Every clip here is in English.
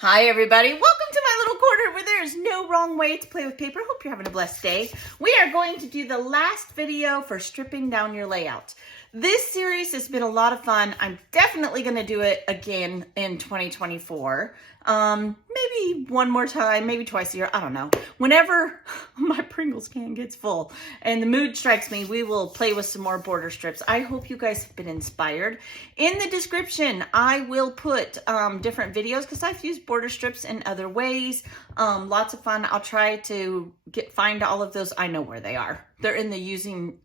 Hi everybody, welcome to my little corner where there's no wrong way to play with paper. Hope you're having a blessed day. We are going to do the last video for stripping down your layout. This series has been a lot of fun. I'm definitely going to do it again in 2024. Maybe one more time, maybe twice a year, I don't know. Whenever my Pringles can gets full and the mood strikes me, we will play with some more border strips. I hope you guys have been inspired. In the description, I will put different videos because I've used border strips in other ways. Lots of fun. I'll try to find all of those. I know where they are. They're in the using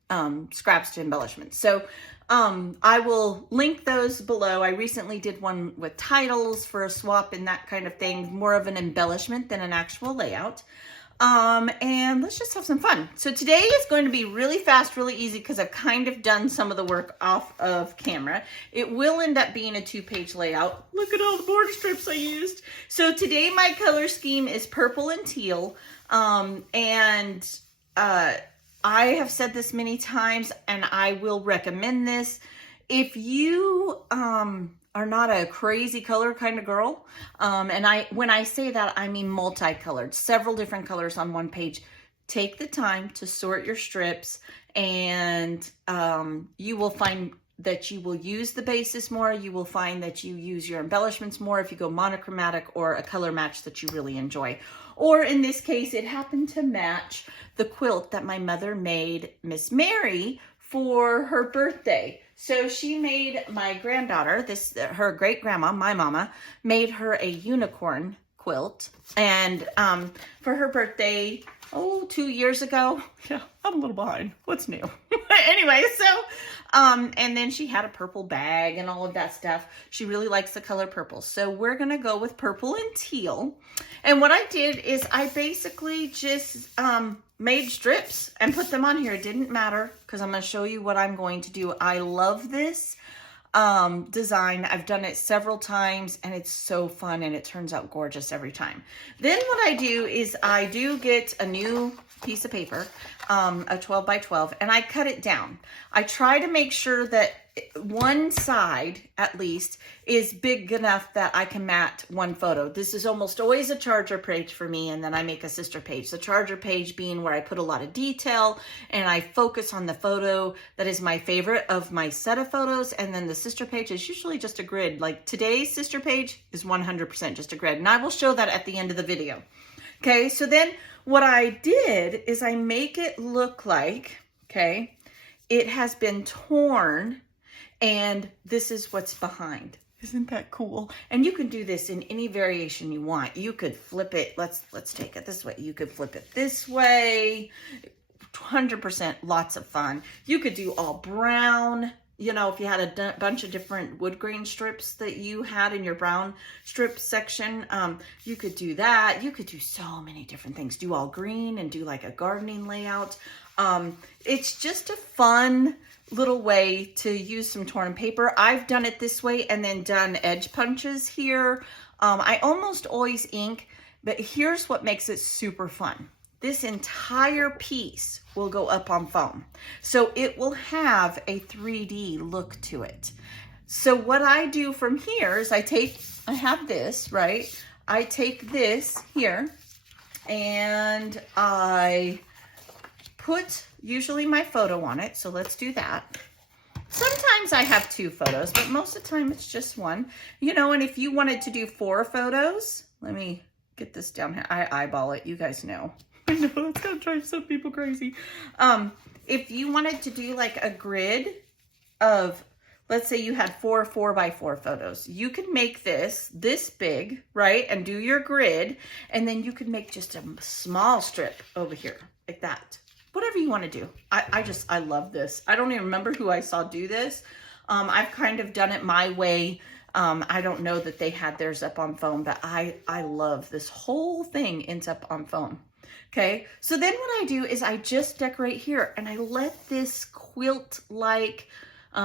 scraps to embellishment. So I will link those below. I recently did one with titles for a swap and that kind of thing, more of an embellishment than an actual layout. And let's just have some fun. So today is going to be really fast, really easy because I've kind of done some of the work off of camera. It will end up being a 2-page layout. Look at all the border strips I used. So today my color scheme is purple and teal. I have said this many times and I will recommend this. If you are not a crazy color kind of girl, and when I say that, I mean multicolored, several different colors on one page, take the time to sort your strips and you will find that you will use the basis more. You will find that you use your embellishments more if you go monochromatic or a color match that you really enjoy. Or in this case, it happened to match the quilt that my mother made Miss Mary for her birthday. So she made my granddaughter, her great grandma, my mama, made her a unicorn quilt. And for her birthday, 2 years ago. Yeah, I'm a little behind. What's new? Anyway, so, and then she had a purple bag and all of that stuff. She really likes the color purple. So we're going to go with purple and teal. And what I did is I basically just made strips and put them on here. It didn't matter because I'm going to show you what I'm going to do. I love this design. I've done it several times and it's so fun and it turns out gorgeous every time. Then what I do is I do get a new piece of paper, a 12 by 12, and I cut it down. I try to make sure that one side at least is big enough that I can mat one photo. This is almost always a charger page for me, and then I make a sister page. The charger page being where I put a lot of detail and I focus on the photo that is my favorite of my set of photos, and then the sister page is usually just a grid. Like today's sister page is 100% just a grid, and I will show that at the end of the video. Okay, so then what I did is I make it look like, okay, it has been torn and this is what's behind. Isn't that cool? And you can do this in any variation you want. You could flip it. Let's take it this way. You could flip it this way. 100% lots of fun. You could do all brown. You know, if you had a bunch of different wood grain strips that you had in your brown strip section, you could do that. You could do so many different things. Do all green and do like a gardening layout. It's just a fun little way to use some torn paper. I've done it this way and then done edge punches here. I almost always ink, but here's what makes it super fun. This entire piece will go up on foam. So it will have a 3D look to it. So what I do from here is I have this, right? I take this here and I put usually my photo on it. So let's do that. Sometimes I have 2 photos, but most of the time it's just one. You know, and if you wanted to do 4 photos, let me get this down here. I eyeball it, you guys know. I know, that's gonna drive some people crazy. If you wanted to do like a grid of, let's say you had 4 4x4 photos, you could make this big, right? And do your grid, and then you could make just a small strip over here, like that. Whatever you want to do. I love this. I don't even remember who I saw do this. I've kind of done it my way. I don't know that they had theirs up on foam, but I love this whole thing ends up on foam. Okay, so then what I do is I just decorate here and I let this quilt like,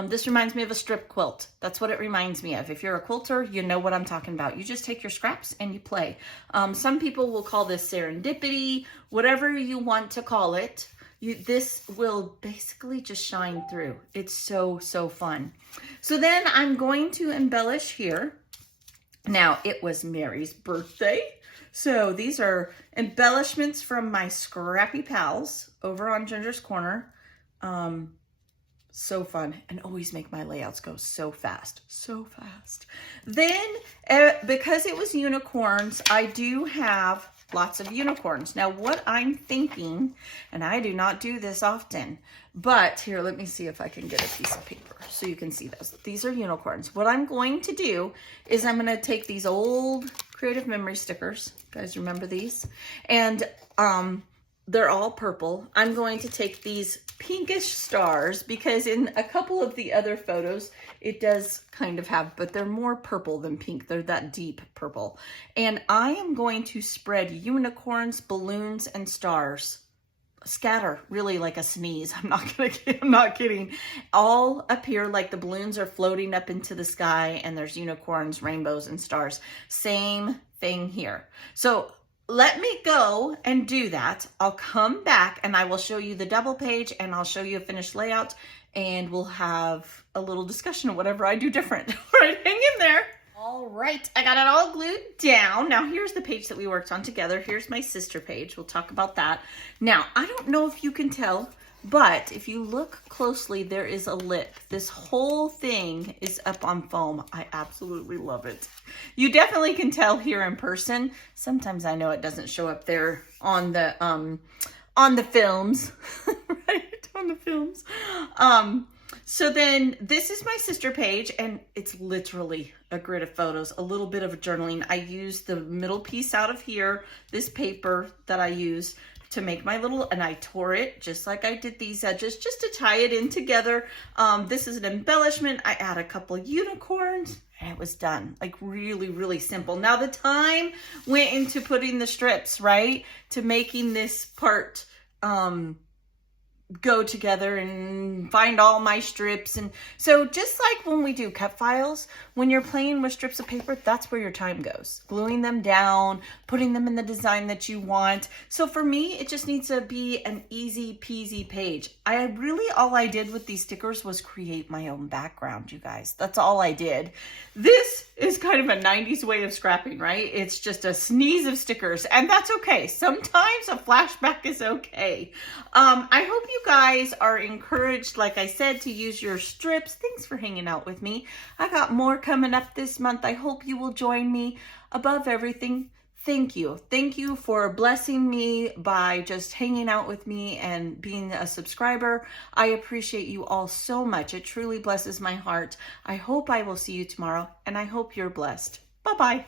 this reminds me of a strip quilt. That's what it reminds me of. If you're a quilter, you know what I'm talking about. You just take your scraps and you play. Some people will call this serendipity, whatever you want to call it. This will basically just shine through. It's so, so fun. So then I'm going to embellish here. Now, it was Mary's birthday, so these are embellishments from my Scrappy Pals over on Ginger's Corner. So fun, and always make my layouts go so fast, so fast. Then, because it was unicorns, I do have lots of unicorns. Now, what I'm thinking, and I do not do this often, but here, let me see if I can get a piece of paper so you can see those. These are unicorns. What I'm going to do is I'm going to take these old Creative Memory stickers. You guys remember these? And they're all purple. I'm going to take these pinkish stars because in a couple of the other photos, it does kind of have, but they're more purple than pink. They're that deep purple. And I am going to spread unicorns, balloons, and stars. Scatter, really like a sneeze. I'm not kidding. All up here, like the balloons are floating up into the sky, and there's unicorns, rainbows, and stars. Same thing here. So let me go and do that. I'll come back and I will show you the double page, and I'll show you a finished layout, and we'll have a little discussion of whatever I do different. All right, hang in there. All right, I got it all glued down. Now here's the page that we worked on together. Here's my sister page. We'll talk about that. Now, I don't know if you can tell, but if you look closely, there is a lip. This whole thing is up on foam. I absolutely love it. You definitely can tell here in person. Sometimes I know it doesn't show up there on the films, right? On the films. So then this is my sister page, and it's literally a grid of photos, a little bit of journaling. I used the middle piece out of here, this paper that I use to make my little, and I tore it just like I did these edges just to tie it in together. This is an embellishment. I add a couple unicorns and it was done. Like really, really simple. Now the time went into putting the strips, right? To making this part go together and find all my strips. And so just like when we do cut files, when you're playing with strips of paper, that's where your time goes. Gluing them down, putting them in the design that you want. So for me, it just needs to be an easy peasy page. All I did with these stickers was create my own background, you guys. That's all I did. This is kind of a 90s way of scrapping, right? It's just a sneeze of stickers, and that's okay. Sometimes a flashback is okay. I hope you guys are encouraged, like I said, to use your strips. Thanks for hanging out with me. I got more coming up this month. I hope you will join me. Above everything, thank you. Thank you for blessing me by just hanging out with me and being a subscriber. I appreciate you all so much. It truly blesses my heart. I hope I will see you tomorrow, and I hope you're blessed. Bye-bye.